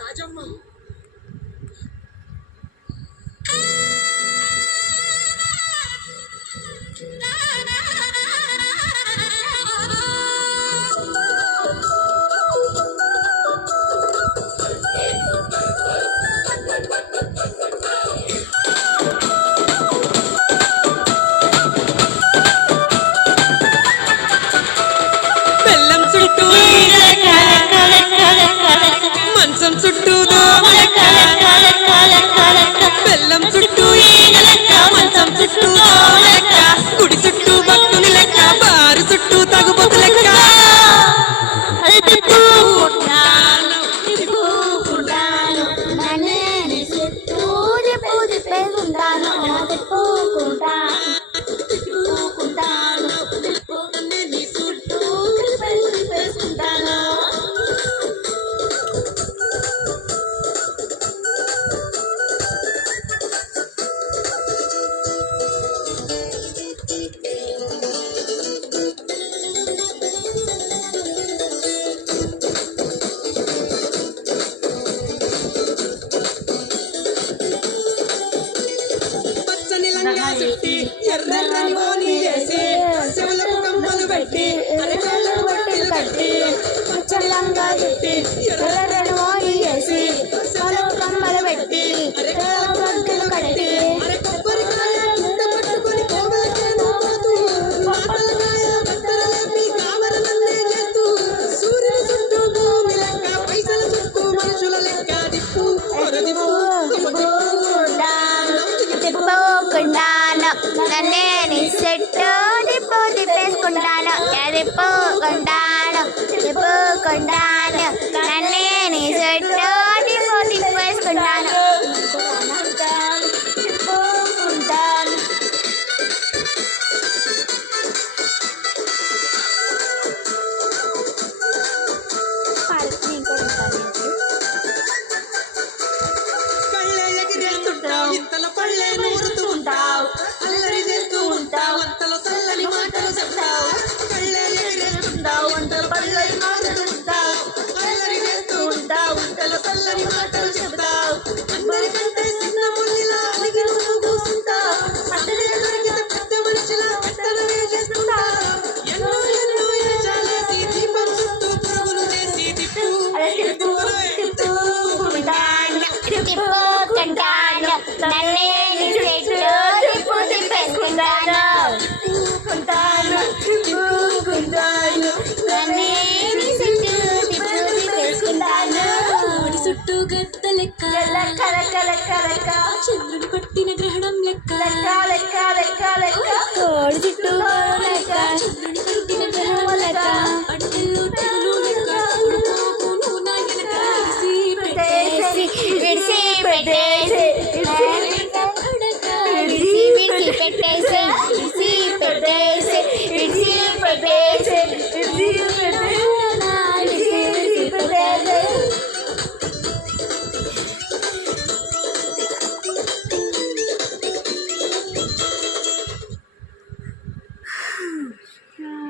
రాజమ్మ బెల్లం చుట్టూ మంచం చుట్టూ బెల్లం చుట్టూ మంచం చుట్టూ గుడి చుట్టూ భక్తుని లెక్క బారు చుట్టూ తగుబొతు లెక్క చుట్టి ఎర్రని ఓని చేసి చెవులకు కమ్మలు పెట్టి అరకాళ్ళకు బట్టలు కట్టి పచ్చలంగా చుట్టి ఎర్రని ఓని చేసి చెవులకు కమ్మలు పెట్టి అరకాళ్ళకు బట్టలు కట్టి అరే కొబ్బరికాయ గుడ్డ పట్టుకొని కోవలకేను పోతూ పాపలకాయ బట్టలు లేపి కావరలన్నే చేస్తూ సూర్యుని చుట్టూ భూమి లెక్క పైసల చుట్టూ మనుషుల లెక్క దిప్పు దిప్పు నన్నే నీ సెట్టు దిప్పేసుకుంటాను దిప్పుకుంటాను నన్నే నీ సెట్టు దిప్పేసుకుంటాను కళ్ళే ఎగిరేస్తుంటావు ఇంతల పళ్ళే నూరుతూ ఉంటావు అల్లరి చేస్తూ ఉంటావు అంతలో చల్లని మాటలు చెప్తావు కళ్ళే ఎగిరేస్తుంటావు అంతల పళ్ళే నూరుతూ ఉంటావు అల్లరి చేస్తూ ఉంటావు అంతలో చల్లని మాటలు చెప్తావు అందరికంటే చిన్న ముల్లిలా అలిగి నువ్వు కూసుంటావు అట్టడే దొరికిన పెద్ద మనిషిలా పెట్టడమే చేస్తుంటావు ఎన్నో ఎన్నో ఏజాలేసి దీపం చుట్టూ పురుగులు చేసి దిప్పుకుంటాను నన్నే నీ సెట్టు దిప్పేసుకుంటాను నన్నే నీ సెట్టు దిప్పేసుకుంటాను చుట్టూ గద్ద లెక్క చంద్రుని పట్టిన గ్రహణం లెక్క కోడి చుట్టూ లెక్క చంద్రుని పట్టిన గ్రహణం లెక్క అడ్డల్లో తెగులు లెక్క ఉడుకోకును నా వెనక విడిచి పెట్టేసి అడక